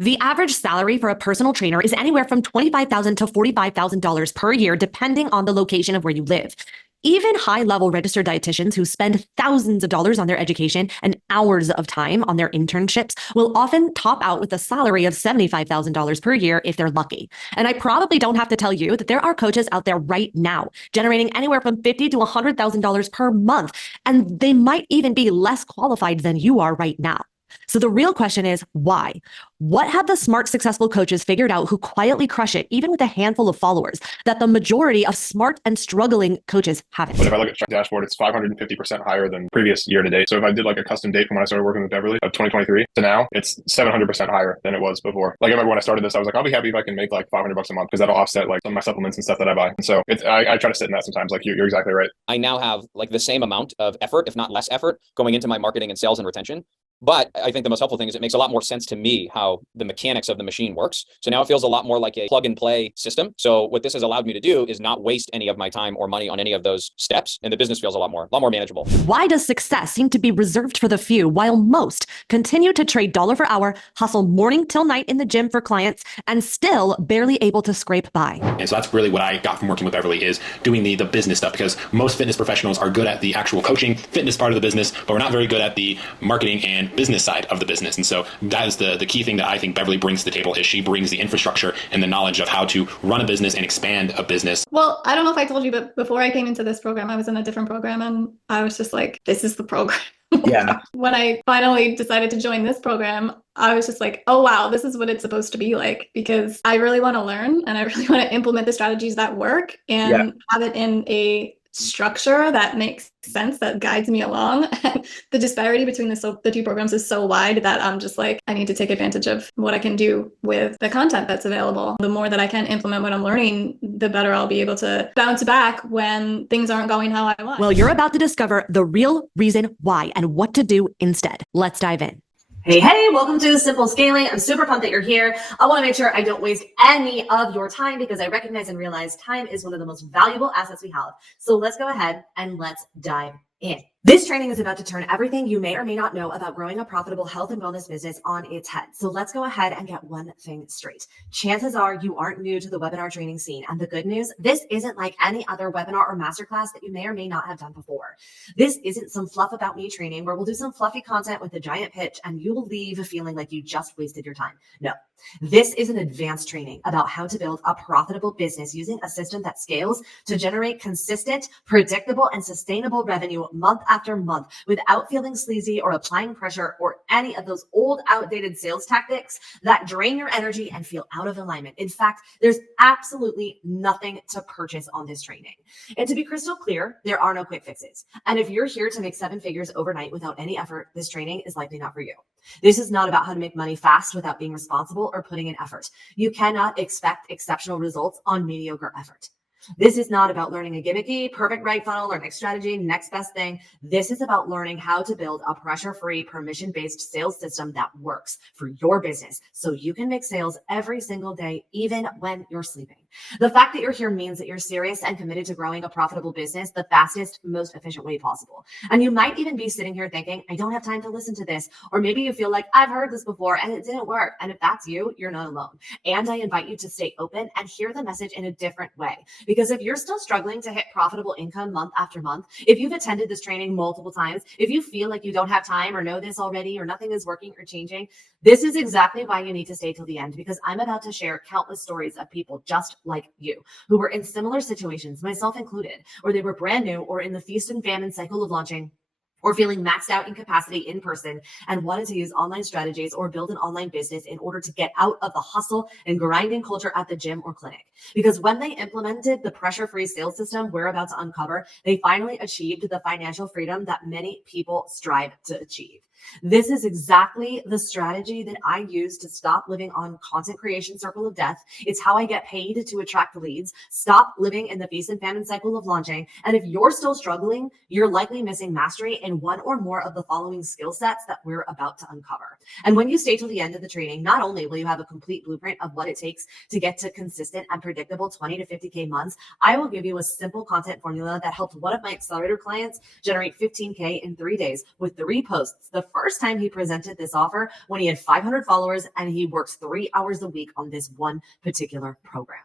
The average salary for a personal trainer is anywhere from $25,000 to $45,000 per year, depending on the location of where you live. Even high-level registered dietitians who spend thousands of dollars on their education and hours of time on their internships will often top out with a salary of $75,000 per year if they're lucky. And I probably don't have to tell you that there are coaches out there right now generating anywhere from $50,000 to $100,000 per month, and they might even be less qualified than you are right now. So the real question is why? What have the smart, successful coaches figured out who quietly crush it, even with a handful of followers, that the majority of smart and struggling coaches haven't? But if I look at the dashboard, it's 550% higher than previous year to date. So if I did like a custom date from when I started working with Beverly of 2023 to now, it's 700% higher than it was before. Like I remember when I started this, I was like, I'll be happy if I can make like $500 a month because that'll offset like some of my supplements and stuff that I buy. And so I try to sit in that sometimes. Like you're exactly right. I now have like the same amount of effort, if not less effort, going into my marketing and sales and retention. But I think the most helpful thing is it makes a lot more sense to me how the mechanics of the machine works. So now it feels a lot more like a plug and play system. So what this has allowed me to do is not waste any of my time or money on any of those steps. And the business feels a lot more manageable. Why does success seem to be reserved for the few while most continue to trade dollar for hour, hustle morning till night in the gym for clients, and still barely able to scrape by? And so that's really what I got from working with Beverly is doing the business stuff, because most fitness professionals are good at the actual coaching, fitness part of the business, but we're not very good at the marketing and business side of the business. And so that is the key thing that I think Beverly brings to the table is she brings the infrastructure and the knowledge of how to run a business and expand a business. Well, I don't know if I told you, but before I came into this program, I was in a different program and I was just like, this is the program. Yeah. When I finally decided to join this program, I was just like, oh, wow, this is what it's supposed to be like, because I really want to learn and I really want to implement the strategies that work and have it in a structure that makes sense, that guides me along. And the disparity between the two programs is so wide that I'm just like, I need to take advantage of what I can do with the content that's available. The more that I can implement what I'm learning, the better I'll be able to bounce back when things aren't going how I want. Well, you're about to discover the real reason why and what to do instead. Let's dive in. Hey, welcome to Simple Scaling. I'm super pumped that you're here. I want to make sure I don't waste any of your time because I recognize and realize time is one of the most valuable assets we have. So let's go ahead and let's dive in. This training is about to turn everything you may or may not know about growing a profitable health and wellness business on its head. So let's go ahead and get one thing straight. Chances are you aren't new to the webinar training scene. And the good news, this isn't like any other webinar or masterclass that you may or may not have done before. This isn't some fluff about me training where we'll do some fluffy content with a giant pitch and you'll leave feeling like you just wasted your time. No, this is an advanced training about how to build a profitable business using a system that scales to generate consistent, predictable, and sustainable revenue month after month without feeling sleazy or applying pressure or any of those old outdated sales tactics that drain your energy and feel out of alignment. In fact, there's absolutely nothing to purchase on this training. And to be crystal clear, there are no quick fixes. And if you're here to make 7 figures overnight without any effort, this training is likely not for you. This is not about how to make money fast without being responsible or putting in effort. You cannot expect exceptional results on mediocre effort. This is not about learning a gimmicky, perfect right funnel or next strategy, next best thing. This is about learning how to build a pressure-free, permission-based sales system that works for your business so you can make sales every single day, even when you're sleeping. The fact that you're here means that you're serious and committed to growing a profitable business the fastest, most efficient way possible. And you might even be sitting here thinking, I don't have time to listen to this. Or maybe you feel like I've heard this before and it didn't work. And if that's you, you're not alone. And I invite you to stay open and hear the message in a different way. Because if you're still struggling to hit profitable income month after month, if you've attended this training multiple times, if you feel like you don't have time or know this already or nothing is working or changing, this is exactly why you need to stay till the end, because I'm about to share countless stories of people just like you who were in similar situations, myself included, or they were brand new or in the feast and famine cycle of launching, or feeling maxed out in capacity in person and wanted to use online strategies or build an online business in order to get out of the hustle and grinding culture at the gym or clinic. Because when they implemented the pressure-free sales system we're about to uncover, they finally achieved the financial freedom that many people strive to achieve. This is exactly the strategy that I use to stop living on content creation circle of death. It's how I get paid to attract leads, stop living in the feast and famine cycle of launching. And if you're still struggling, you're likely missing mastery in one or more of the following skill sets that we're about to uncover. And when you stay till the end of the training, not only will you have a complete blueprint of what it takes to get to consistent and predictable 20 to 50K months, I will give you a simple content formula that helped one of my accelerator clients generate 15K in 3 days with 3 posts, the first time he presented this offer when he had 500 followers and he works 3 hours a week on this one particular program.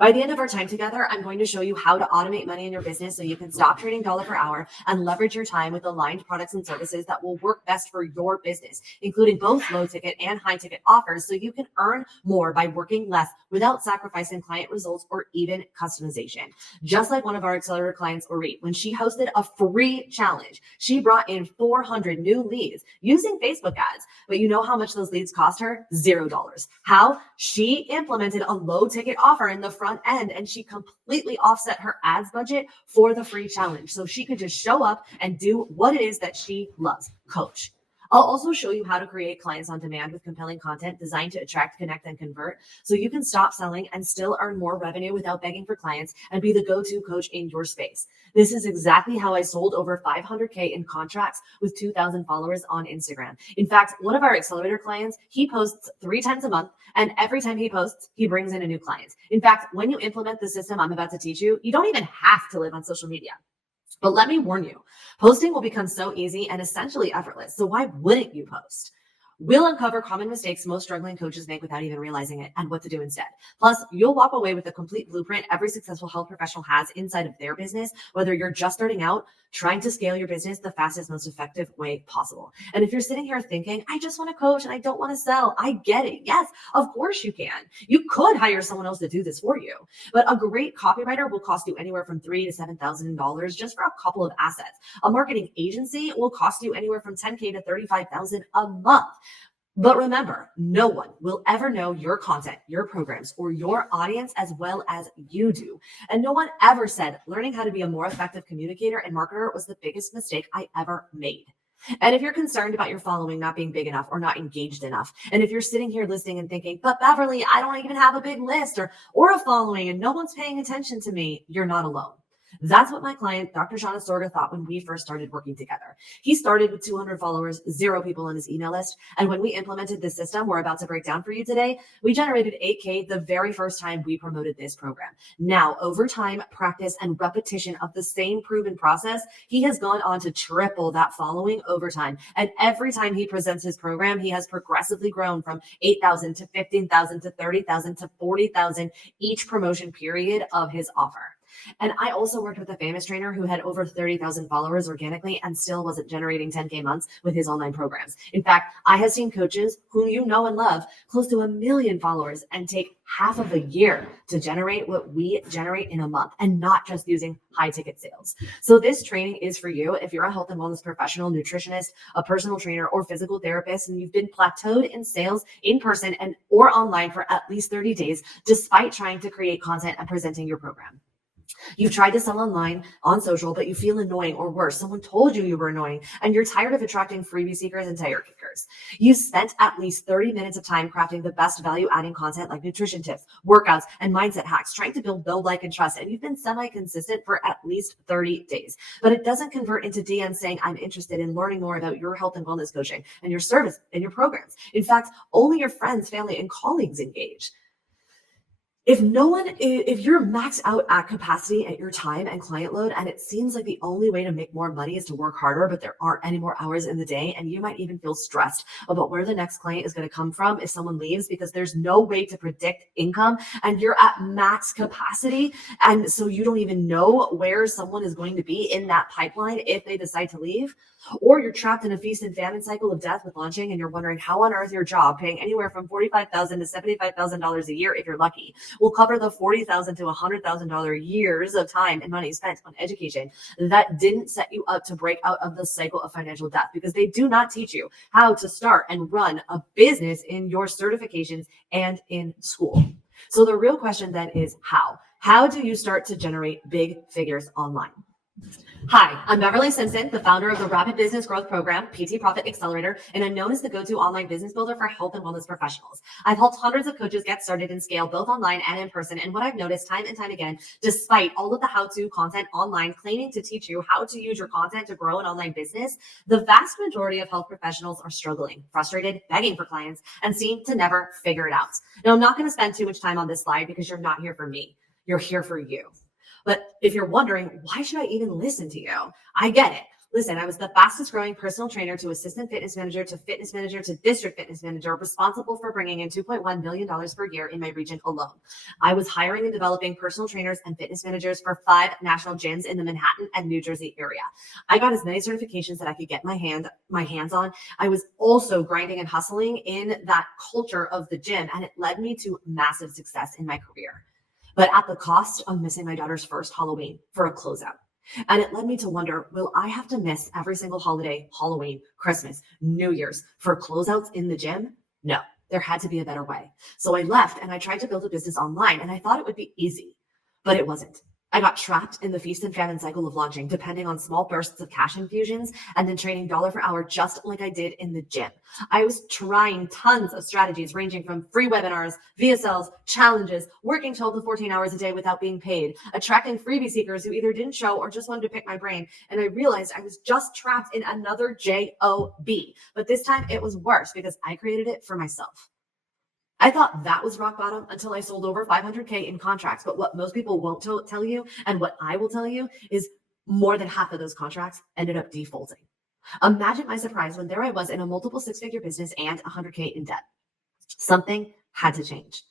By the end of our time together, I'm going to show you how to automate money in your business so you can stop trading dollar per hour and leverage your time with aligned products and services that will work best for your business, including both low ticket and high ticket offers so you can earn more by working less without sacrificing client results or even customization. Just like one of our accelerator clients, Orit, when she hosted a free challenge, she brought in 400 new leads using Facebook ads. But you know how much those leads cost her? $0. How? She implemented a low ticket offer in the front end and she completely offset her ads budget for the free challenge. So she could just show up and do what it is that she loves, coach. I'll also show you how to create clients on demand with compelling content designed to attract, connect, and convert so you can stop selling and still earn more revenue without begging for clients and be the go-to coach in your space. This is exactly how I sold over $500K in contracts with 2,000 followers on Instagram. In fact, one of our accelerator clients, he posts 3 times a month, and every time he posts, he brings in a new client. In fact, when you implement the system I'm about to teach you, you don't even have to live on social media. But let me warn you, posting will become so easy and essentially effortless. So why wouldn't you post? We'll uncover common mistakes most struggling coaches make without even realizing it and what to do instead. Plus, you'll walk away with a complete blueprint every successful health professional has inside of their business, whether you're just starting out, trying to scale your business the fastest, most effective way possible. And if you're sitting here thinking, I just want to coach and I don't want to sell, I get it. Yes, of course you can. You could hire someone else to do this for you, but a great copywriter will cost you anywhere from $3,000 to $7,000 just for a couple of assets. A marketing agency will cost you anywhere from $10K to $35,000 a month. But remember, no one will ever know your content, your programs, or your audience as well as you do. And no one ever said learning how to be a more effective communicator and marketer was the biggest mistake I ever made. And if you're concerned about your following not being big enough or not engaged enough, and if you're sitting here listening and thinking, but Beverly, I don't even have a big list or a following and no one's paying attention to me, you're not alone. That's what my client, Dr. Sean Astorga, thought when we first started working together. He started with 200 followers, 0 people on his email list. And when we implemented the system we're about to break down for you today, we generated 8K the very first time we promoted this program. Now, over time, practice, and repetition of the same proven process, he has gone on to triple that following over time. And every time he presents his program, he has progressively grown from 8,000 to 15,000 to 30,000 to 40,000 each promotion period of his offer. And I also worked with a famous trainer who had over 30,000 followers organically and still wasn't generating 10K months with his online programs. In fact, I have seen coaches whom you know and love close to 1 million followers and take half of a year to generate what we generate in a month and not just using high ticket sales. So this training is for you if you're a health and wellness professional, nutritionist, a personal trainer, or physical therapist, and you've been plateaued in sales in person and or online for at least 30 days, despite trying to create content and presenting your program. You've tried to sell online, on social, but you feel annoying or worse. Someone told you were annoying and you're tired of attracting freebie seekers and tire kickers. You spent at least 30 minutes of time crafting the best value adding content like nutrition tips, workouts, and mindset hacks, trying to build like, and trust. And you've been semi-consistent for at least 30 days, but it doesn't convert into DMs saying, I'm interested in learning more about your health and wellness coaching and your service and your programs. In fact, only your friends, family, and colleagues engage. If you're maxed out at capacity at your time and client load, and it seems like the only way to make more money is to work harder, but there aren't any more hours in the day, and you might even feel stressed about where the next client is going to come from if someone leaves because there's no way to predict income and you're at max capacity, and so you don't even know where someone is going to be in that pipeline if they decide to leave, or you're trapped in a feast and famine cycle of death with launching and you're wondering how on earth your job, paying anywhere from $45,000 to $75,000 a year if you're lucky, will cover the $40,000 to $100,000 years of time and money spent on education that didn't set you up to break out of the cycle of financial death, because they do not teach you how to start and run a business in your certifications and in school. So the real question then is how? How do you start to generate big figures online? Hi, I'm Beverly Simpson, the founder of the Rapid Business Growth Program, PT Profit Accelerator, and I'm known as the go-to online business builder for health and wellness professionals. I've helped hundreds of coaches get started and scale both online and in person, and what I've noticed time and time again, despite all of the how-to content online claiming to teach you how to use your content to grow an online business, the vast majority of health professionals are struggling, frustrated, begging for clients, and seem to never figure it out. Now, I'm not going to spend too much time on this slide because you're not here for me. You're here for you. But if you're wondering, why should I even listen to you? I get it. Listen, I was the fastest growing personal trainer to assistant fitness manager to district fitness manager, responsible for bringing in $2.1 million per year in my region alone. I was hiring and developing personal trainers and fitness managers for 5 national gyms in the Manhattan and New Jersey area. I got as many certifications that I could get my hands on. I was also grinding and hustling in that culture of the gym, and it led me to massive success in my career, but at the cost of missing my daughter's first Halloween for a closeout. And it led me to wonder, will I have to miss every single holiday, Halloween, Christmas, New Year's for closeouts in the gym? No, there had to be a better way. So I left and I tried to build a business online, and I thought it would be easy, but it wasn't. I got trapped in the feast and famine cycle of launching, depending on small bursts of cash infusions and then trading dollar for hour, just like I did in the gym. I was trying tons of strategies ranging from free webinars, VSLs, challenges, working 12 to 14 hours a day without being paid, attracting freebie seekers who either didn't show or just wanted to pick my brain. And I realized I was just trapped in another JOB. But this time it was worse because I created it for myself. I thought that was rock bottom until I sold over 500K in contracts. But what most people won't tell you, and what I will tell you, is more than half of those contracts ended up defaulting. Imagine my surprise when there I was in a multiple 6-figure business and 100K in debt. Something had to change.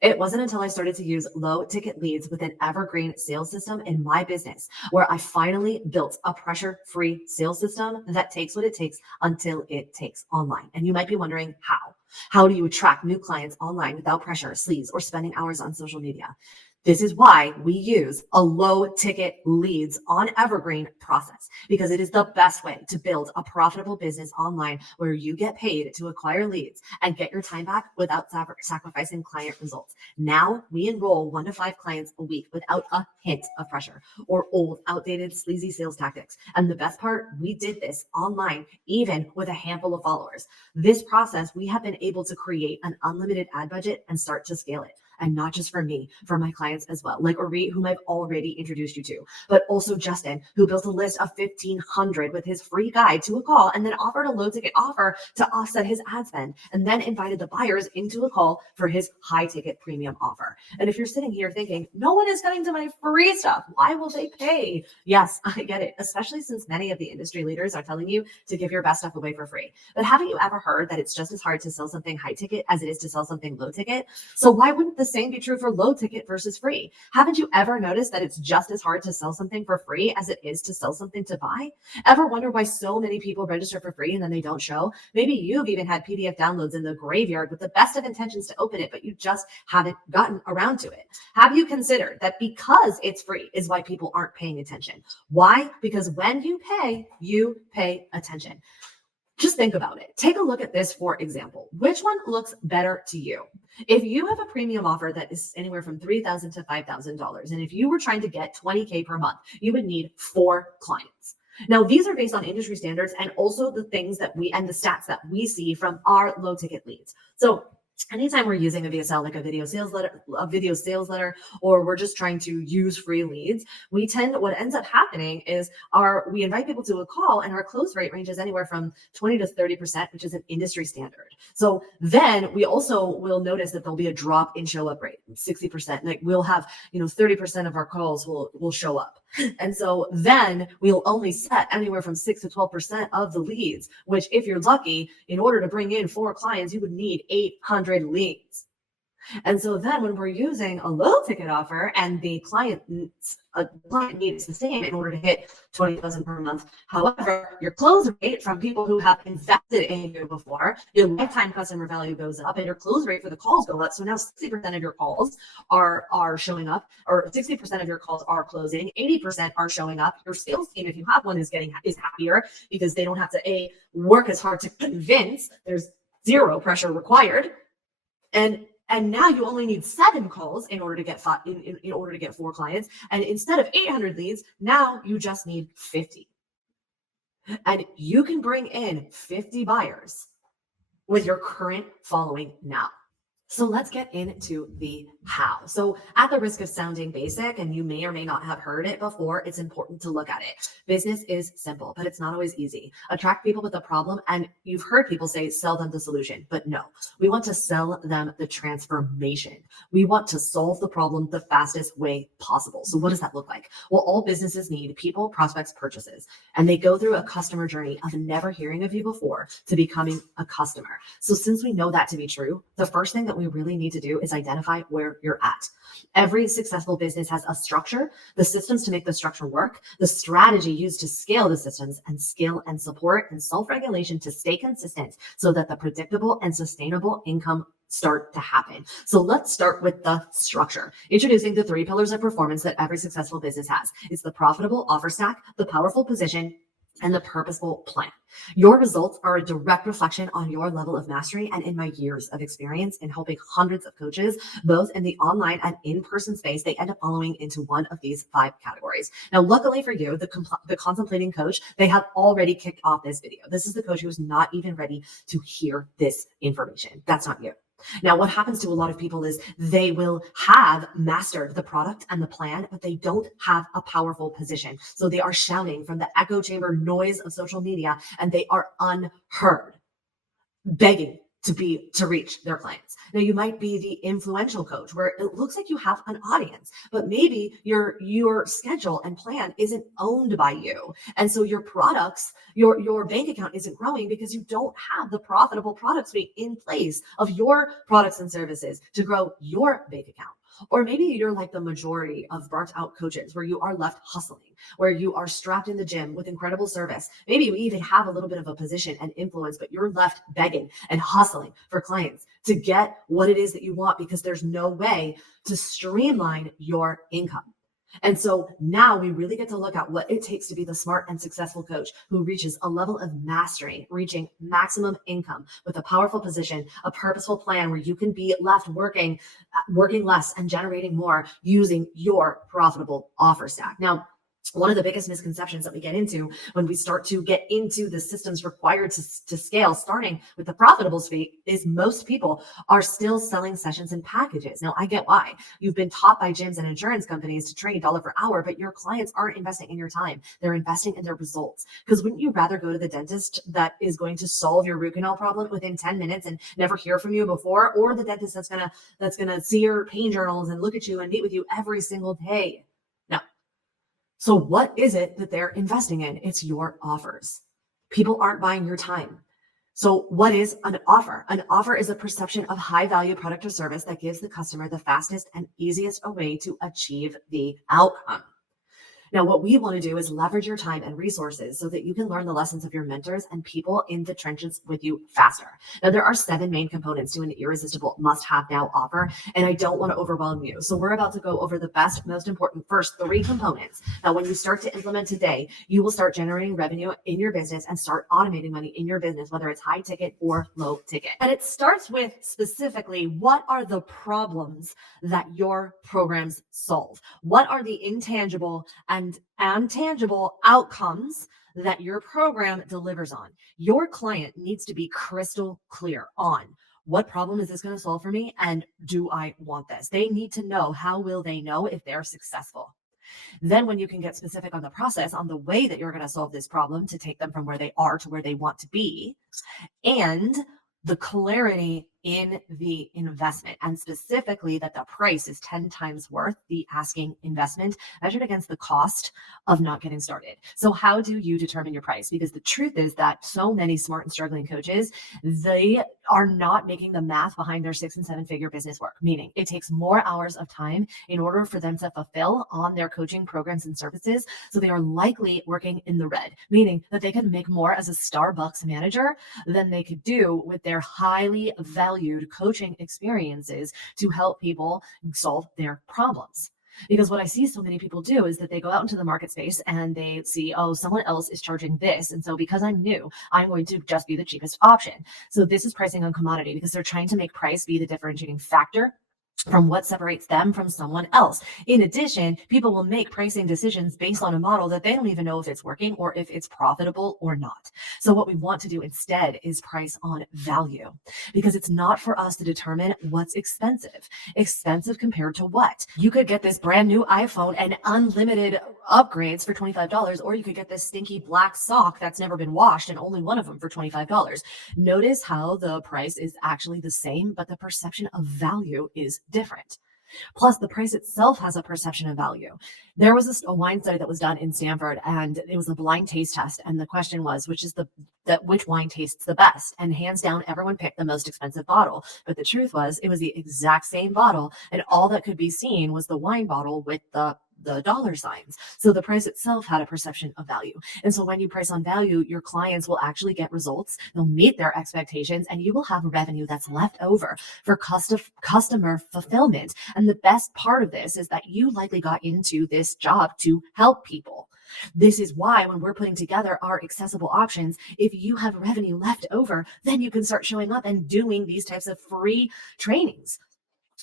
It wasn't until I started to use low ticket leads with an evergreen sales system in my business where I finally built a pressure-free sales system that takes what it takes until it takes online. And you might be wondering how. How do you attract new clients online without pressure, sleaze, or spending hours on social media? This is why we use a low ticket leads on evergreen process, because it is the best way to build a profitable business online where you get paid to acquire leads and get your time back without sacrificing client results. Now we enroll 1 to 5 clients a week without a hint of pressure or old, outdated, sleazy sales tactics. And the best part, we did this online, even with a handful of followers. This process, we have been able to create an unlimited ad budget and start to scale it. And not just for me, for my clients as well, like Ori, whom I've already introduced you to, but also Justin, who built a list of 1,500 with his free guide to a call and then offered a low ticket offer to offset his ad spend, and then invited the buyers into a call for his high ticket premium offer. And if you're sitting here thinking, no one is coming to my free stuff, why will they pay? Yes, I get it, especially since many of the industry leaders are telling you to give your best stuff away for free. But haven't you ever heard that it's just as hard to sell something high ticket as it is to sell something low ticket? So why wouldn't the same be true for low ticket versus free? Haven't you ever noticed that it's just as hard to sell something for free as it is to sell something to buy? Ever wonder why so many people register for free and then they don't show? Maybe you've even had PDF downloads in the graveyard with the best of intentions to open it, but you just haven't gotten around to it. Have you considered that because it's free is why people aren't paying attention? Why? Because when you pay attention. Just think about it. Take a look at this, for example. Which one looks better to you? If you have a premium offer that is anywhere from $3,000 to $5,000, and if you were trying to get 20K per month, you would need 4 clients. Now, these are based on industry standards and also the things that and the stats that we see from our low ticket leads. So anytime we're using a VSL, like a video sales letter, or we're just trying to use free leads, what ends up happening is we invite people to a call and our close rate ranges anywhere from 20 to 30%, which is an industry standard. So then we also will notice that there'll be a drop in show up rate, 60%. Like we'll have, 30% of our calls will show up. And so then we'll only set anywhere from 6 to 12% of the leads, which if you're lucky, in order to bring in 4 clients, you would need 800 leads. And so then when we're using a low ticket offer and the client needs the same in order to hit 20,000 per month. However, your close rate from people who have invested in you before, your lifetime customer value goes up and your close rate for the calls go up. So now 60% of your calls are showing up, or 60% of your calls are closing, 80% are showing up. Your sales team, if you have one, is happier because they don't have to work as hard to convince. There's zero pressure required. And now you only need 7 calls in order to get 4 clients. And instead of 800 leads, now you just need 50. And you can bring in 50 buyers with your current following now. So let's get into the how. So at the risk of sounding basic, and you may or may not have heard it before, it's important to look at it. Business is simple, but it's not always easy. Attract people with a problem, and you've heard people say, sell them the solution, but no, we want to sell them the transformation. We want to solve the problem the fastest way possible. So what does that look like? Well, all businesses need people, prospects, purchases, and they go through a customer journey of never hearing of you before to becoming a customer. So since we know that to be true, the first thing that we really need to do is identify where you're at. Every successful business has a structure, the systems to make the structure work, the strategy used to scale the systems, and skill and support and self-regulation to stay consistent so that the predictable and sustainable income start to happen. So let's start with the structure. Introducing the 3 pillars of performance that every successful business has. It's the profitable offer stack, the powerful position, and the purposeful plan. Your results are a direct reflection on your level of mastery, and in my years of experience in helping hundreds of coaches, both in the online and in-person space, they end up following into one of these 5 categories. Now, luckily for you, the contemplating coach, they have already kicked off this video. This is the coach who's not even ready to hear this information. That's not you. Now, what happens to a lot of people is they will have mastered the product and the plan, but they don't have a powerful position. So they are shouting from the echo chamber noise of social media, and they are unheard, begging to reach their clients. Now, you might be the influential coach where it looks like you have an audience, but maybe your schedule and plan isn't owned by you. And so your products, your bank account isn't growing because you don't have the profitable product suite in place of your products and services to grow your bank account. Or maybe you're like the majority of burnt out coaches where you are left hustling, where you are strapped in the gym with incredible service. Maybe you even have a little bit of a position and influence, but you're left begging and hustling for clients to get what it is that you want because there's no way to streamline your income. And so now we really get to look at what it takes to be the smart and successful coach who reaches a level of mastery, reaching maximum income with a powerful position, a purposeful plan where you can be left working less and generating more using your profitable offer stack. Now, one of the biggest misconceptions that we get into when we start to get into the systems required to scale, starting with the profitable suite, is most people are still selling sessions and packages. Now, I get why. You've been taught by gyms and insurance companies to trade dollar per hour, but your clients aren't investing in your time. They're investing in their results. Because wouldn't you rather go to the dentist that is going to solve your root canal problem within 10 minutes and never hear from you before, or the dentist that's gonna see your pain journals and look at you and meet with you every single day? So what is it that they're investing in? It's your offers. People aren't buying your time. So what is an offer? An offer is a perception of high value product or service that gives the customer the fastest and easiest way to achieve the outcome. Now, what we want to do is leverage your time and resources so that you can learn the lessons of your mentors and people in the trenches with you faster. Now, there are 7 main components to an irresistible must-have now offer, and I don't want to overwhelm you. So we're about to go over the best, most important first 3 components. Now, when you start to implement today, you will start generating revenue in your business and start automating money in your business, whether it's high ticket or low ticket. And it starts with specifically, what are the problems that your programs solve? What are the intangible and tangible outcomes that your program delivers on? Your client needs to be crystal clear on what problem is this going to solve for me, and do I want this? They need to know. How will they know if they're successful? Then when you can get specific on the process, on the way that you're going to solve this problem to take them from where they are to where they want to be, and the clarity in the investment, and specifically that the price is 10 times worth the asking investment measured against the cost of not getting started. So how do you determine your price? Because the truth is that so many smart and struggling coaches, they are not making the math behind their 6 and 7 figure business work, meaning it takes more hours of time in order for them to fulfill on their coaching programs and services. So they are likely working in the red, meaning that they can make more as a Starbucks manager than they could do with their highly valued coaching experiences to help people solve their problems. Because what I see so many people do is that they go out into the market space and they see, oh, someone else is charging this. And so because I'm new, I'm going to just be the cheapest option. So this is pricing on commodity, because they're trying to make price be the differentiating factor from what separates them from someone else. In addition, people will make pricing decisions based on a model that they don't even know if it's working or if it's profitable or not. So what we want to do instead is price on value, because it's not for us to determine what's expensive. Expensive compared to what? You could get this brand new iPhone and unlimited upgrades for $25, or you could get this stinky black sock that's never been washed and only one of them for $25. Notice how the price is actually the same, but the perception of value is different. Plus, the price itself has a perception of value. There was a wine study that was done in Stanford, and it was a blind taste test. And the question was, which wine tastes the best? And hands down, everyone picked the most expensive bottle. But the truth was, it was the exact same bottle, and all that could be seen was the wine bottle with the dollar signs. So the price itself had a perception of value. And so when you price on value, your clients will actually get results. They'll meet their expectations, and you will have revenue that's left over for customer fulfillment. And the best part of this is that you likely got into this job to help people. This is why when we're putting together our accessible options, if you have revenue left over, then you can start showing up and doing these types of free trainings.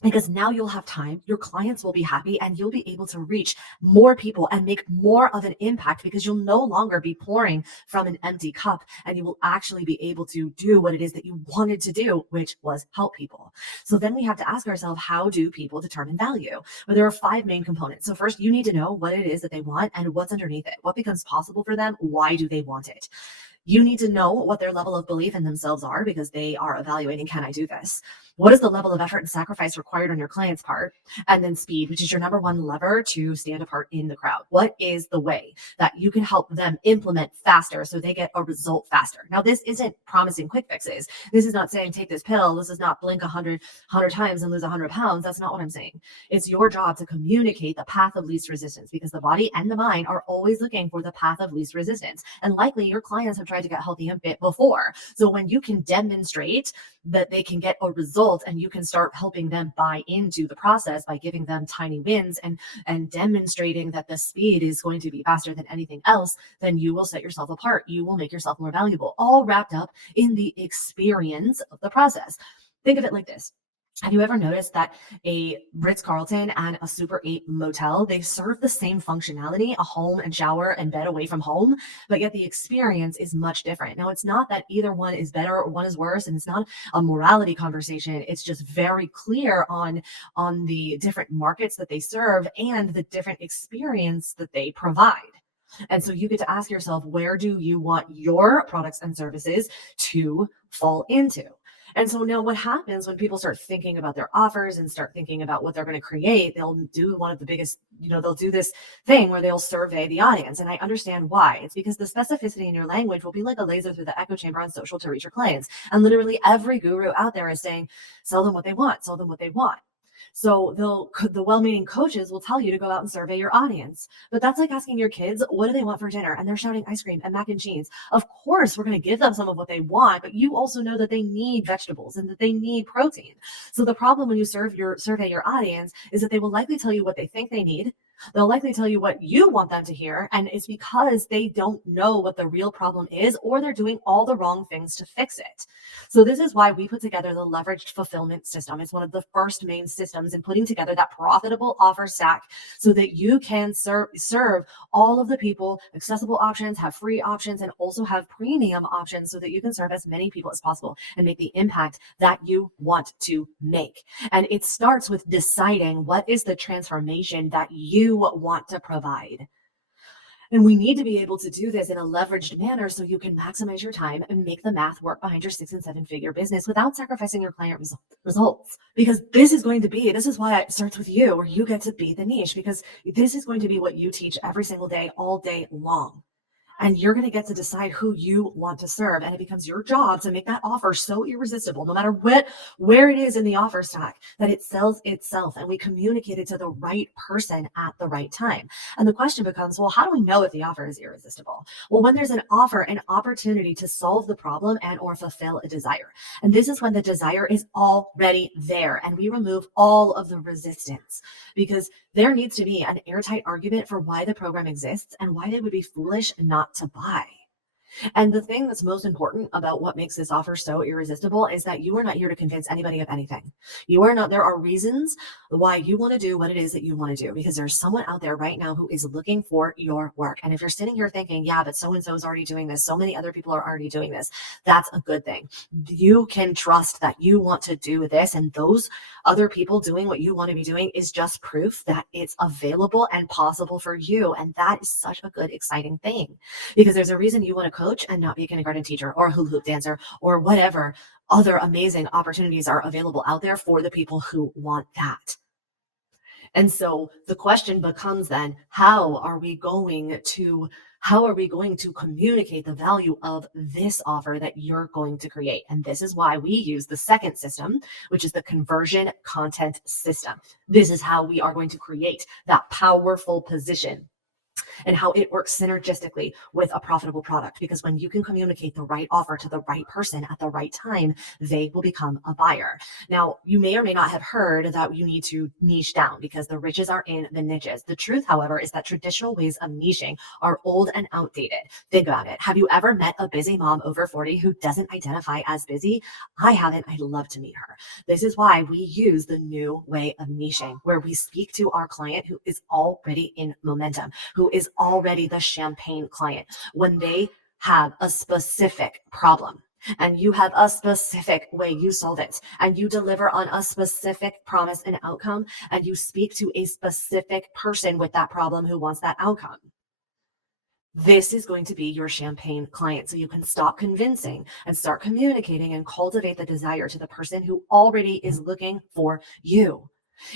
Because now you'll have time, your clients will be happy, and you'll be able to reach more people and make more of an impact, because you'll no longer be pouring from an empty cup, and you will actually be able to do what it is that you wanted to do, which was help people. So then we have to ask ourselves, how do people determine value? Well, there are 5 main components. So first, you need to know what it is that they want and what's underneath it. What becomes possible for them? Why do they want it? You need to know what their level of belief in themselves are, because they are evaluating, can I do this? What is the level of effort and sacrifice required on your client's part? And then speed, which is your number one lever to stand apart in the crowd. What is the way that you can help them implement faster so they get a result faster? Now, this isn't promising quick fixes. This is not saying take this pill. This is not blink 100 times and lose 100 pounds. That's not what I'm saying. It's your job to communicate the path of least resistance, because the body and the mind are always looking for the path of least resistance. And likely your clients have tried to get healthy and fit before. So when you can demonstrate that they can get a result, and you can start helping them buy into the process by giving them tiny wins and demonstrating that the speed is going to be faster than anything else, then you will set yourself apart. You will make yourself more valuable, all wrapped up in the experience of the process. Think of it like this. Have you ever noticed that a Ritz-Carlton and a Super 8 motel, they serve the same functionality, a home and shower and bed away from home, but yet the experience is much different? Now, it's not that either one is better or one is worse, and it's not a morality conversation. It's just very clear on the different markets that they serve and the different experience that they provide. And so you get to ask yourself, where do you want your products and services to fall into? And so now what happens when people start thinking about their offers and start thinking about what they're going to create, they'll do one of the biggest, they'll do this thing where they'll survey the audience. And I understand why. It's because the specificity in your language will be like a laser through the echo chamber on social to reach your clients. And literally every guru out there is saying, sell them what they want, sell them what they want. So the well-meaning coaches will tell you to go out and survey your audience. But that's like asking your kids, what do they want for dinner? And they're shouting ice cream and mac and cheese. Of course, we're going to give them some of what they want, but you also know that they need vegetables and that they need protein. So the problem when you survey your audience is that they will likely tell you what they think they need. They'll likely tell you what you want them to hear, and it's because they don't know what the real problem is, or they're doing all the wrong things to fix it. So this is why we put together the leveraged fulfillment system. It's one of the first main systems in putting together that profitable offer stack so that you can serve all of the people, accessible options, have free options, and also have premium options so that you can serve as many people as possible and make the impact that you want to make. And it starts with deciding what is the transformation that you want to provide. And we need to be able to do this in a leveraged manner so you can maximize your time and make the math work behind your 6- and 7-figure business without sacrificing your client results. Because this is why it starts with you, where you get to be the niche, because this is going to be what you teach every single day, all day long. And you're going to get to decide who you want to serve. And it becomes your job to make that offer so irresistible, no matter where it is in the offer stack, that it sells itself. And we communicate it to the right person at the right time. And the question becomes, well, how do we know if the offer is irresistible? Well, when there's an offer, an opportunity to solve the problem and or fulfill a desire. And this is when the desire is already there. And we remove all of the resistance, because there needs to be an airtight argument for why the program exists and why they would be foolish not to buy. And the thing that's most important about what makes this offer so irresistible is that you are not here to convince anybody of anything. You are not, there are reasons why you want to do what it is that you want to do, because there's someone out there right now who is looking for your work. And if you're sitting here thinking, yeah, but so-and-so is already doing this, so many other people are already doing this, that's a good thing. You can trust that you want to do this, and those other people doing what you want to be doing is just proof that it's available and possible for you. And that is such a good, exciting thing, because there's a reason you want to coach and not be a kindergarten teacher or a hula hoop dancer or whatever other amazing opportunities are available out there for the people who want that. And so the question becomes then, how are we going to communicate the value of this offer that you're going to create? And this is why we use the second system, which is the conversion content system. This is how we are going to create that powerful position and how it works synergistically with a profitable product. Because when you can communicate the right offer to the right person at the right time, they will become a buyer. Now, you may or may not have heard that you need to niche down because the riches are in the niches. The truth, however, is that traditional ways of niching are old and outdated. Think about it. Have you ever met a busy mom over 40 who doesn't identify as busy? I haven't. I'd love to meet her. This is why we use the new way of niching, where we speak to our client who is already in momentum, who is already the champagne client, when they have a specific problem and you have a specific way you solve it, and you deliver on a specific promise and outcome, and you speak to a specific person with that problem who wants that outcome. This is going to be your champagne client. So you can stop convincing and start communicating and cultivate the desire to the person who already is looking for you.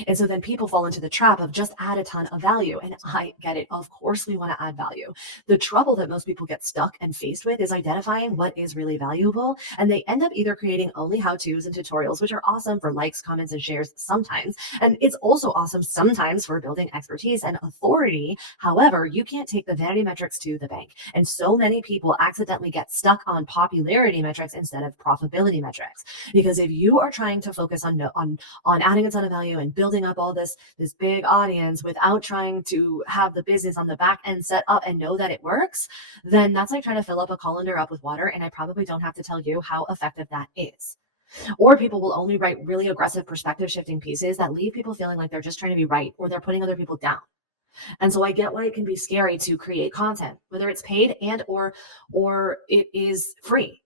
And so then people fall into the trap of just add a ton of value. And I get it. Of course, we want to add value. The trouble that most people get stuck and faced with is identifying what is really valuable. And they end up either creating only how-tos and tutorials, which are awesome for likes, comments, and shares sometimes. And it's also awesome sometimes for building expertise and authority. However, you can't take the vanity metrics to the bank. And so many people accidentally get stuck on popularity metrics instead of profitability metrics. Because if you are trying to focus on adding a ton of value and building up all this big audience without trying to have the business on the back end set up and know that it works, then that's like trying to fill up a colander up with water. And I probably don't have to tell you how effective that is. Or people will only write really aggressive perspective shifting pieces that leave people feeling like they're just trying to be right, or they're putting other people down. And so I get why it can be scary to create content, whether it's paid and or it is free.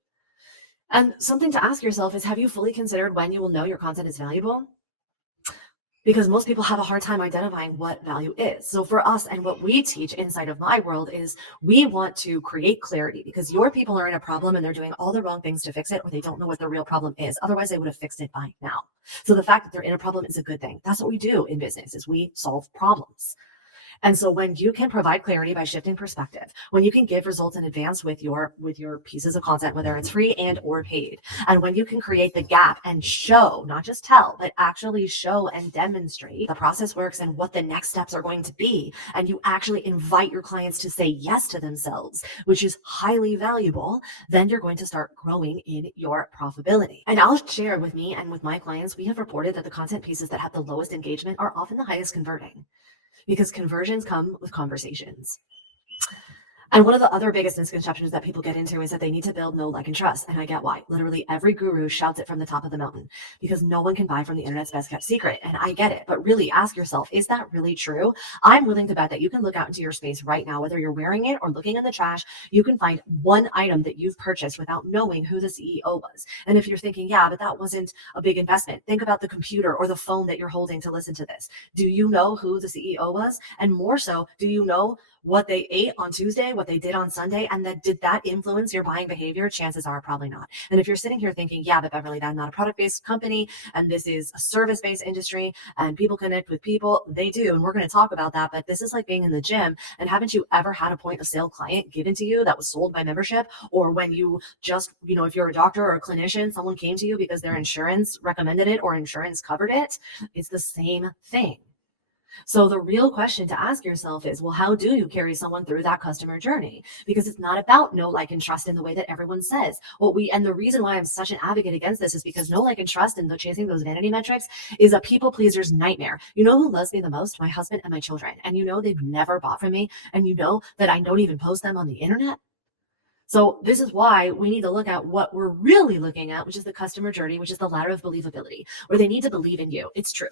And something to ask yourself is, have you fully considered when you will know your content is valuable? Because most people have a hard time identifying what value is. So for us, and what we teach inside of my world, is we want to create clarity, because your people are in a problem and they're doing all the wrong things to fix it, or they don't know what the real problem is. Otherwise, they would have fixed it by now. So the fact that they're in a problem is a good thing. That's what we do in business, is we solve problems. And so when you can provide clarity by shifting perspective, when you can give results in advance with your pieces of content, whether it's free and or paid, and when you can create the gap and show, not just tell, but actually show and demonstrate the process works and what the next steps are going to be, and you actually invite your clients to say yes to themselves, which is highly valuable, then you're going to start growing in your profitability. And I'll share with me and with my clients, we have reported that the content pieces that have the lowest engagement are often the highest converting, because conversions come with conversations. And one of the other biggest misconceptions that people get into is that they need to build know, like, and trust. And I get why. Literally every guru shouts it from the top of the mountain, because no one can buy from the internet's best kept secret. And I get it. But really ask yourself, is that really true? I'm willing to bet that you can look out into your space right now, whether you're wearing it or looking in the trash, you can find one item that you've purchased without knowing who the CEO was. And if you're thinking, yeah, but that wasn't a big investment, think about the computer or the phone that you're holding to listen to this. Do you know who the CEO was? And more so, do you know what they ate on Tuesday, what they did on Sunday, and did that influence your buying behavior? Chances are probably not. And if you're sitting here thinking, yeah, but Beverly, I'm not a product-based company, and this is a service-based industry, and people connect with people, they do, and we're going to talk about that, but this is like being in the gym. And haven't you ever had a point of sale client given to you that was sold by membership? Or when you just, if you're a doctor or a clinician, someone came to you because their insurance recommended it or insurance covered it? It's the same thing. So the real question to ask yourself is, well, how do you carry someone through that customer journey? Because it's not about know, like, and trust in the way that everyone says. And the reason why I'm such an advocate against this is because know, like, and trust and chasing those vanity metrics is a people pleaser's nightmare. You know who loves me the most? My husband and my children. And they've never bought from me. And that I don't even post them on the internet. So this is why we need to look at what we're really looking at, which is the customer journey, which is the ladder of believability, where they need to believe in you. It's true.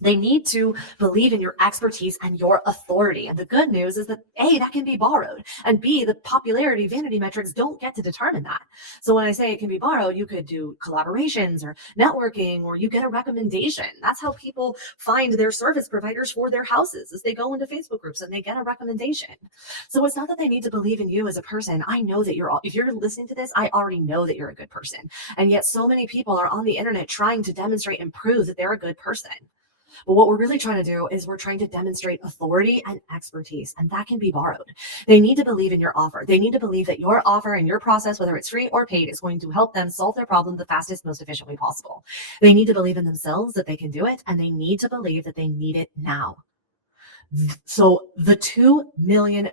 They need to believe in your expertise and your authority. And the good news is that A, that can be borrowed, and B, the popularity vanity metrics don't get to determine that. So when I say it can be borrowed, you could do collaborations or networking, or you get a recommendation. That's how people find their service providers for their houses, as they go into Facebook groups and they get a recommendation. So it's not that they need to believe in you as a person. I know that if you're listening to this, I already know that you're a good person. And yet so many people are on the internet trying to demonstrate and prove that they're a good person. But what we're really trying to do is we're trying to demonstrate authority and expertise, and that can be borrowed. They need to believe in your offer. They need to believe that your offer and your process, whether it's free or paid, is going to help them solve their problem the fastest, most efficient way possible. They need to believe in themselves that they can do it, and they need to believe that they need it now. So the $2 million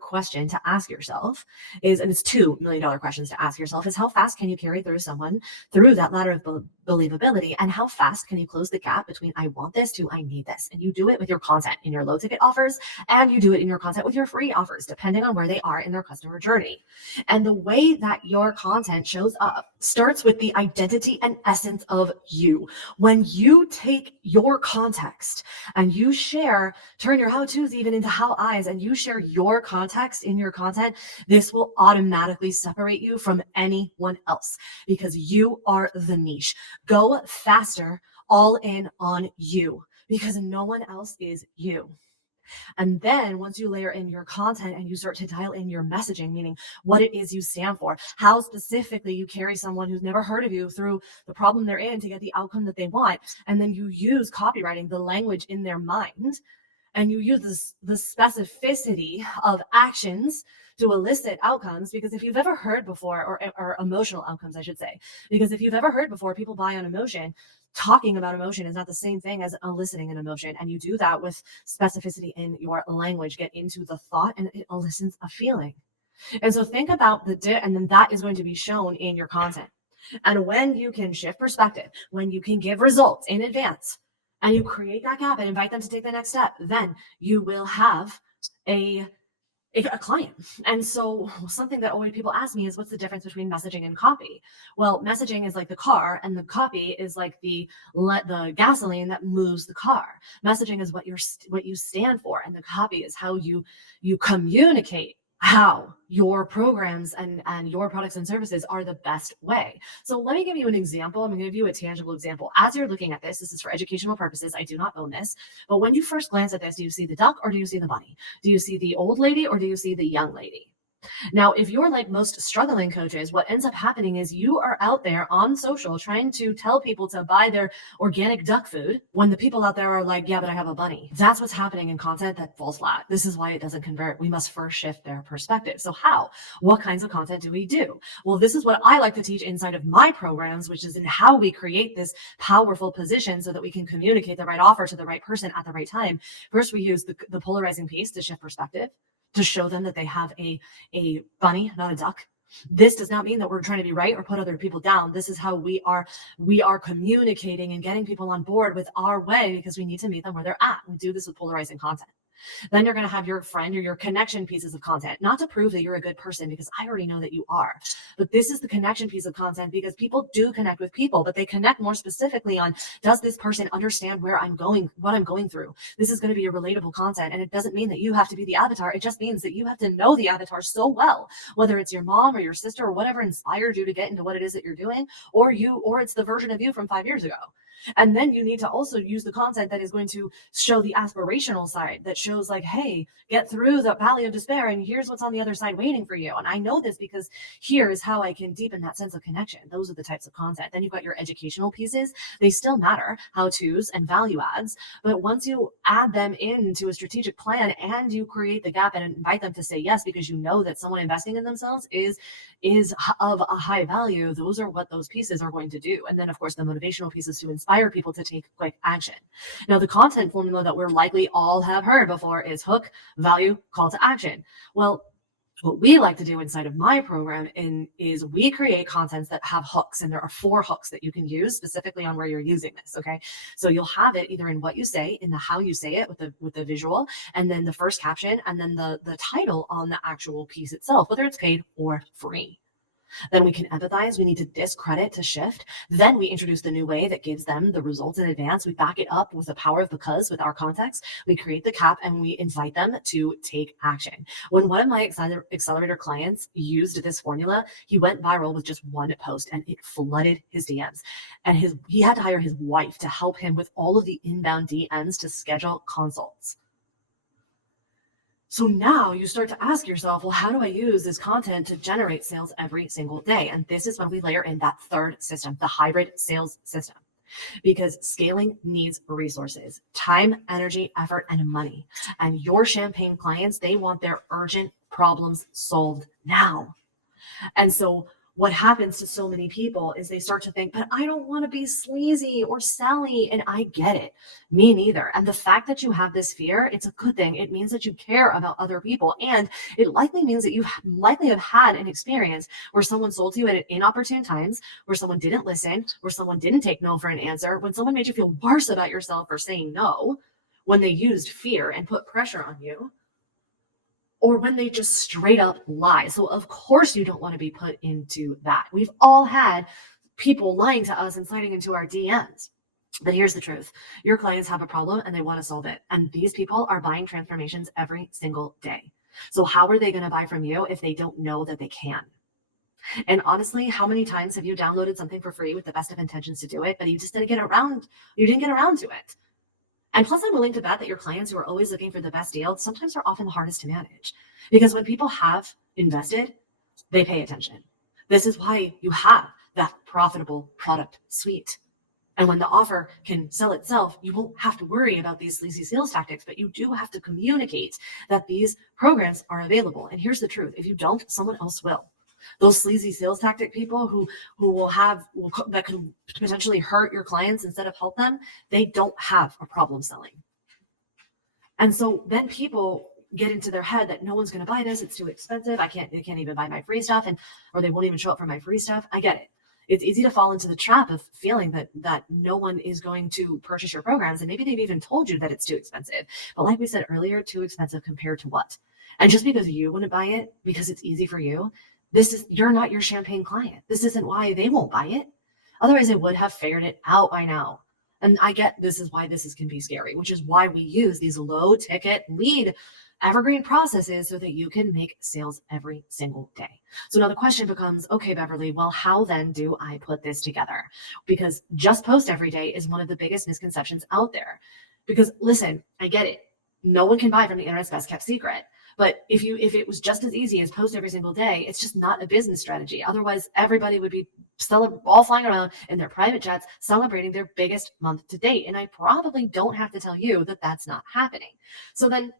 question to ask yourself is, and it's $2 million questions to ask yourself, is how fast can you carry through someone through that ladder of believability? And how fast can you close the gap between I want this to I need this? And you do it with your content in your low ticket offers, and you do it in your content with your free offers, depending on where they are in their customer journey. And the way that your content shows up starts with the identity and essence of you. When you take your context and you turn your how-tos even into how-Is, and you share your context in your content, this will automatically separate you from anyone else, because you are the niche. Go faster, all in on you, because no one else is you. And then once you layer in your content and you start to dial in your messaging, meaning what it is you stand for, how specifically you carry someone who's never heard of you through the problem they're in to get the outcome that they want, and then you use copywriting, the language in their mind, and you use the specificity of actions to elicit outcomes. Because if you've ever heard before, or emotional outcomes, I should say, because if you've ever heard before, people buy on emotion. Talking about emotion is not the same thing as eliciting an emotion. And you do that with specificity in your language. Get into the thought, and it elicits a feeling. And so think about and then that is going to be shown in your content. And when you can shift perspective, when you can give results in advance, and you create that gap and invite them to take the next step, then you will have a client. And so something that always people ask me is, what's the difference between messaging and copy? Well, messaging is like the car, and the copy is like the gasoline that moves the car. Messaging is what you stand for, and the copy is how you communicate how your programs and your products and services are the best way. So let me give you an example. I'm going to give you a tangible example. As you're looking at this is for educational purposes. I do not own this, but when you first glance at this, do you see the duck or do you see the bunny? Do you see the old lady or do you see the young lady? Now, if you're like most struggling coaches, what ends up happening is you are out there on social trying to tell people to buy their organic duck food when the people out there are like, yeah, but I have a bunny. That's what's happening in content that falls flat. This is why it doesn't convert. We must first shift their perspective. So how? What kinds of content do we do? Well, this is what I like to teach inside of my programs, which is in how we create this powerful position so that we can communicate the right offer to the right person at the right time. First, we use the polarizing piece to shift perspective, to show them that they have a bunny, not a duck. This does not mean that we're trying to be right or put other people down. This is how we are communicating and getting people on board with our way, because we need to meet them where they're at. We do this with polarizing content. Then you're going to have your friend or your connection pieces of content, not to prove that you're a good person, because I already know that you are. But this is the connection piece of content, because people do connect with people, but they connect more specifically on, does this person understand where I'm going, what I'm going through? This is going to be a relatable content. And it doesn't mean that you have to be the avatar. It just means that you have to know the avatar so well, whether it's your mom or your sister or whatever inspired you to get into what it is that you're doing, or it's the version of you from 5 years ago. And then you need to also use the content that is going to show the aspirational side, that shows like, hey, get through the valley of despair, and here's what's on the other side waiting for you. And I know this because here is how I can deepen that sense of connection. Those are the types of content. Then you've got your educational pieces. They still matter, how-tos and value adds. But once you add them into a strategic plan and you create the gap and invite them to say yes, because you know that someone investing in themselves is of a high value, those are what those pieces are going to do. And then, of course, the motivational pieces to inspire people to take quick action. Now, the content formula that we're likely all have heard before is hook, value, call to action. Well, What we like to do inside of my program is we create contents that have hooks, and there are 4 hooks that you can use specifically on where you're using this. Okay. So you'll have it either in what you say, in the how you say it with the visual, and then the first caption, and then the title on the actual piece itself, whether it's paid or free. Then we can empathize. We need to discredit to shift. Then we introduce the new way that gives them the results in advance. We back it up with the power of because with our context. We create the cap and we invite them to take action. When one of my accelerator clients used this formula, he went viral with just one post and it flooded his DMs. And he had to hire his wife to help him with all of the inbound DMs to schedule consults. So now you start to ask yourself, well, how do I use this content to generate sales every single day? And this is when we layer in that third system, the hybrid sales system, because scaling needs resources, time, energy, effort, and money. And your champagne clients, they want their urgent problems solved now. And so what happens to so many people is they start to think, but I don't want to be sleazy or selly. And I get it. Me neither. And the fact that you have this fear, it's a good thing. It means that you care about other people. And it likely means that you likely have had an experience where someone sold to you at inopportune times, where someone didn't listen, where someone didn't take no for an answer, when someone made you feel worse about yourself for saying no, when they used fear and put pressure on you, or when they just straight up lie. So of course you don't want to be put into that. We've all had people lying to us and sliding into our DMs. But here's the truth. Your clients have a problem and they want to solve it. And these people are buying transformations every single day. So how are they going to buy from you if they don't know that they can? And honestly, how many times have you downloaded something for free with the best of intentions to do it, but you just didn't get around to it? And plus, I'm willing to bet that your clients who are always looking for the best deal sometimes are often the hardest to manage, because when people have invested, they pay attention. This is why you have that profitable product suite. And when the offer can sell itself, you won't have to worry about these sleazy sales tactics, but you do have to communicate that these programs are available. And here's the truth. If you don't, someone else will. Those sleazy sales tactic people who that can potentially hurt your clients instead of help them, they don't have a problem selling. And so then people get into their head that no one's going to buy this. It's too expensive. They can't even buy my free stuff, or they won't even show up for my free stuff. I get it. It's easy to fall into the trap of feeling that no one is going to purchase your programs. And maybe they've even told you that it's too expensive. But like we said earlier, too expensive compared to what? And just because you wouldn't buy it because it's easy for you, you're not your champagne client. This isn't why they won't buy it. Otherwise, they would have figured it out by now. And I get this is why this can be scary, which is why we use these low ticket lead evergreen processes so that you can make sales every single day. So now the question becomes, okay, Beverly, well, how then do I put this together? Because just post every day is one of the biggest misconceptions out there. Because listen, I get it. No one can buy from the internet's best kept secret. But if it was just as easy as post every single day, it's just not a business strategy. Otherwise, everybody would be all flying around in their private jets, celebrating their biggest month to date. And I probably don't have to tell you that that's not happening. So then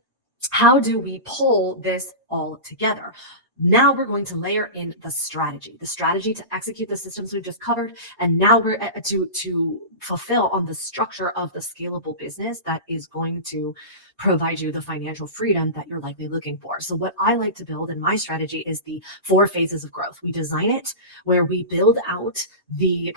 how do we pull this all together? Now we're going to layer in the strategy to execute the systems we've just covered. And now we're to fulfill on the structure of the scalable business that is going to provide you the financial freedom that you're likely looking for. So what I like to build in my strategy is the 4 phases of growth. We design it where we build out the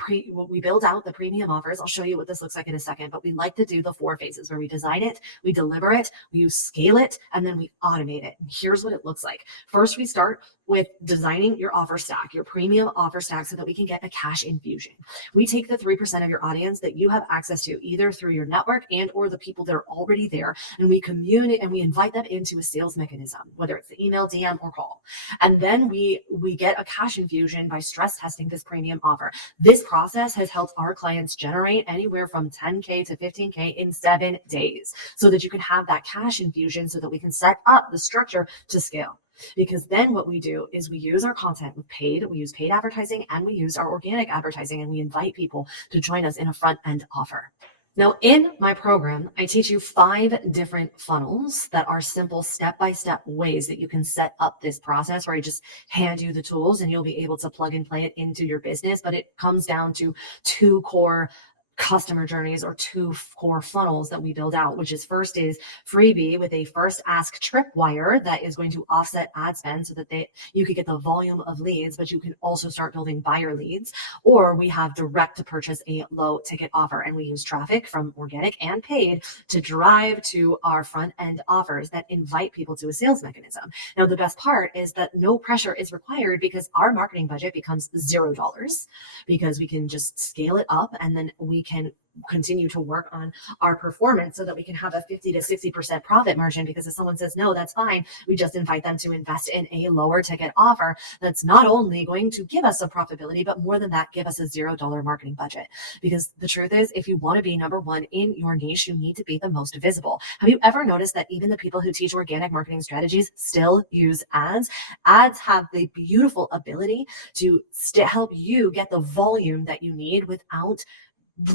premium offers. I'll show you what this looks like in a second, but we like to do the 4 phases where we design it, we deliver it, we scale it, and then we automate it. And here's what it looks like. First, we start with designing your offer stack, your premium offer stack, so that we can get a cash infusion. We take the 3% of your audience that you have access to either through your network and or the people that are already there, and we communicate and we invite them into a sales mechanism, whether it's the email, DM, or call. And then we get a cash infusion by stress testing this premium offer. This process has helped our clients generate anywhere from 10K to 15K in 7 days, so that you can have that cash infusion so that we can set up the structure to scale. Because then what we do is we use our content with we use paid advertising, and we use our organic advertising, and we invite people to join us in a front end offer. Now, in my program, I teach you 5 different funnels that are simple step-by-step ways that you can set up this process, where I just hand you the tools and you'll be able to plug and play it into your business. But it comes down to 2 core customer journeys or two core funnels that we build out, which is first is freebie with a first ask tripwire that is going to offset ad spend so that you could get the volume of leads, but you can also start building buyer leads. Or we have direct to purchase, a low ticket offer, and we use traffic from organic and paid to drive to our front end offers that invite people to a sales mechanism. Now, the best part is that no pressure is required because our marketing budget becomes $0 because we can just scale it up, and then we can continue to work on our performance so that we can have a 50 to 60% profit margin. Because if someone says no, that's fine, we just invite them to invest in a lower ticket offer that's not only going to give us a profitability, but more than that, give us a $0 marketing budget. Because the truth is, if you want to be number one in your niche, you need to be the most visible. Have you ever noticed that even the people who teach organic marketing strategies still use ads? Ads have the beautiful ability to help you get the volume that you need without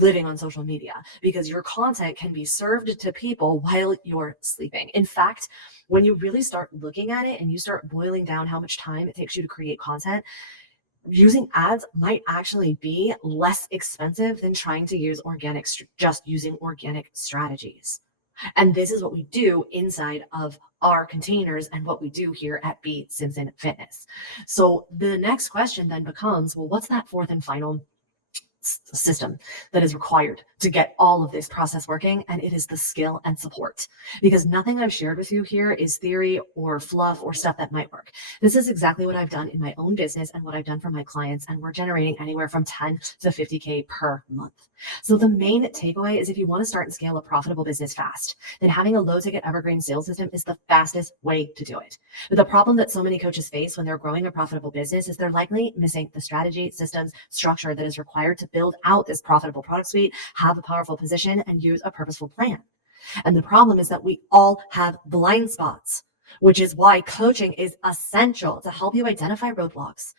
living on social media, because your content can be served to people while you're sleeping. In fact, when you really start looking at it and you start boiling down how much time it takes you to create content, using ads might actually be less expensive than trying to use just using organic strategies. And this is what we do inside of our containers and what we do here at B. Simpson Fitness. So the next question then becomes, well, what's that fourth and final system that is required to get all of this process working? And it is the skill and support, because nothing I've shared with you here is theory or fluff or stuff that might work. This is exactly what I've done in my own business and what I've done for my clients, and we're generating anywhere from 10 to 50K per month. So the main takeaway is, if you want to start and scale a profitable business fast, then having a low ticket evergreen sales system is the fastest way to do it. But the problem that so many coaches face when they're growing a profitable business is they're likely missing the strategy, systems, structure that is required to build out this profitable product suite, have a powerful position, and use a purposeful plan. And the problem is that we all have blind spots, which is why coaching is essential to help you identify roadblocks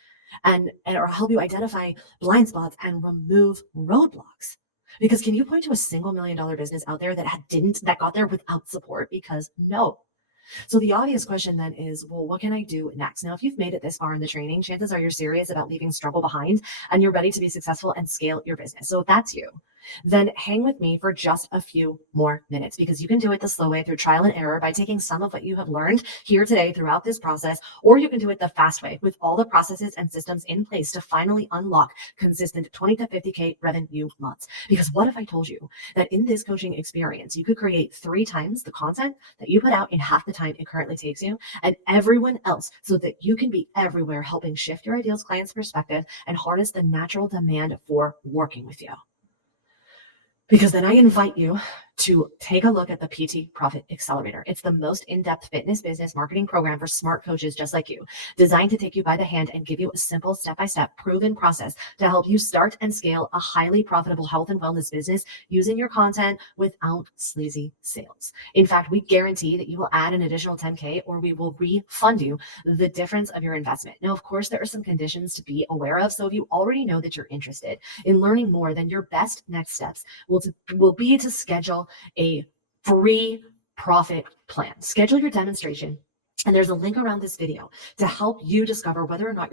or help you identify blind spots and remove roadblocks. Because can you point to a single $1 million business out there that got there without support? Because no. So the obvious question then is, well, what can I do next? Now, if you've made it this far in the training, chances are you're serious about leaving struggle behind and you're ready to be successful and scale your business. So if that's you, then hang with me for just a few more minutes, because you can do it the slow way through trial and error by taking some of what you have learned here today throughout this process, or you can do it the fast way with all the processes and systems in place to finally unlock consistent 20 to 50K revenue months. Because what if I told you that in this coaching experience, you could create 3 times the content that you put out in half the time it currently takes you and everyone else, so that you can be everywhere helping shift your ideal client's perspective and harness the natural demand for working with you? Because then I invite you to take a look at the PT Profit Accelerator. It's the most in-depth fitness business marketing program for smart coaches just like you, designed to take you by the hand and give you a simple step-by-step proven process to help you start and scale a highly profitable health and wellness business using your content without sleazy sales. In fact, we guarantee that you will add an additional 10K or we will refund you the difference of your investment. Now, of course, there are some conditions to be aware of. So if you already know that you're interested in learning more, then your best next steps will be to schedule a free profit plan. Schedule your demonstration, and there's a link around this video to help you discover whether or not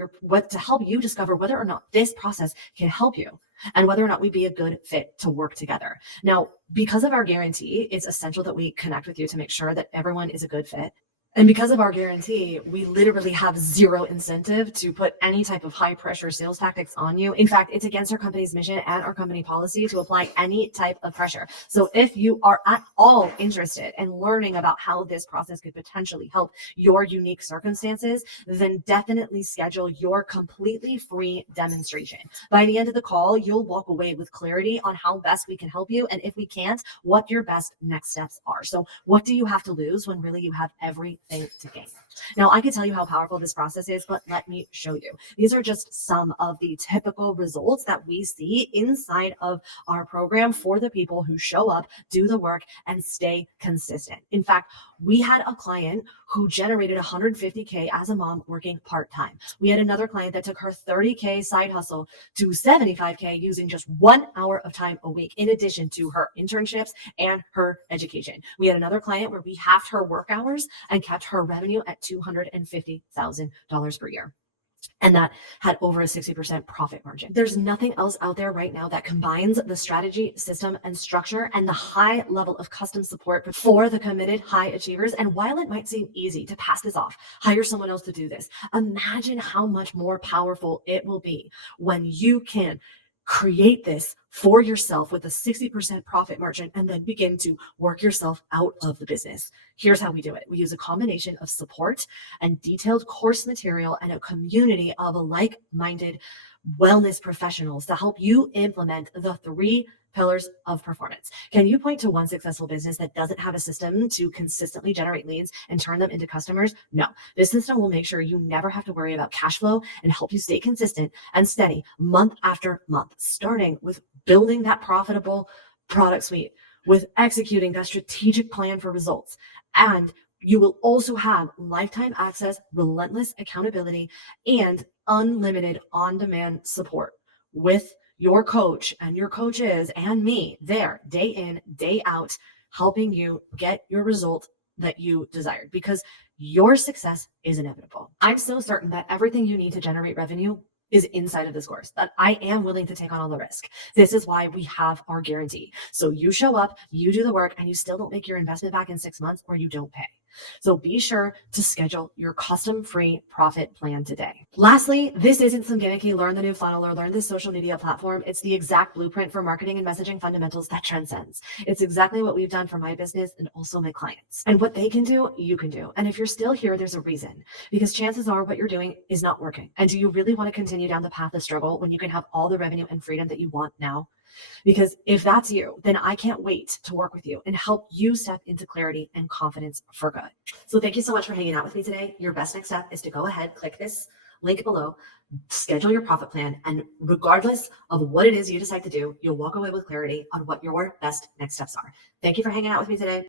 this process can help you and whether or not we'd be a good fit to work together. Now, because of our guarantee, it's essential that we connect with you to make sure that everyone is a good fit. And because of our guarantee, we literally have zero incentive to put any type of high pressure sales tactics on you. In fact, it's against our company's mission and our company policy to apply any type of pressure. So if you are at all interested in learning about how this process could potentially help your unique circumstances, then definitely schedule your completely free demonstration. By the end of the call, you'll walk away with clarity on how best we can help you. And if we can't, what your best next steps are. So what do you have to lose when really you have everything to gain? Now, I could tell you how powerful this process is, but let me show you. These are just some of the typical results that we see inside of our program for the people who show up, do the work, and stay consistent. In fact, we had a client who generated 150K as a mom working part-time. We had another client that took her 30K side hustle to 75K using just 1 hour of time a week, in addition to her internships and her education. We had another client where we halved her work hours and kept her revenue at $250,000 per year. and that had over a 60% profit margin. There's nothing else out there right now that combines the strategy, system, and structure and the high level of custom support for the committed high achievers. And while it might seem easy to pass this off, hire someone else to do this, imagine how much more powerful it will be when you can create this for yourself with a 60% profit margin and then begin to work yourself out of the business. Here's how we do it. We use a combination of support and detailed course material and a community of like-minded wellness professionals to help you implement the 3 pillars of performance. Can you point to one successful business that doesn't have a system to consistently generate leads and turn them into customers? No. This system will make sure you never have to worry about cash flow and help you stay consistent and steady month after month, starting with building that profitable product suite, with executing that strategic plan for results. And you will also have lifetime access, relentless accountability, and unlimited on-demand support with your coach and your coaches and me there day in, day out, helping you get your result that you desired, because your success is inevitable. I'm so certain that everything you need to generate revenue is inside of this course, that I am willing to take on all the risk. This is why we have our guarantee. So you show up, you do the work, and you still don't make your investment back in 6 months, or you don't pay. So be sure to schedule your custom free profit plan today. Lastly, this isn't some gimmicky learn the new funnel or learn this social media platform. It's the exact blueprint for marketing and messaging fundamentals that transcends. It's exactly what we've done for my business and also my clients. And what they can do, you can do. And if you're still here, there's a reason, because chances are what you're doing is not working. And do you really want to continue down the path of struggle when you can have all the revenue and freedom that you want now? Because if that's you, then I can't wait to work with you and help you step into clarity and confidence for good. So thank you so much for hanging out with me today. Your best next step is to go ahead, click this link below, schedule your profit plan, and regardless of what it is you decide to do, you'll walk away with clarity on what your best next steps are. Thank you for hanging out with me today.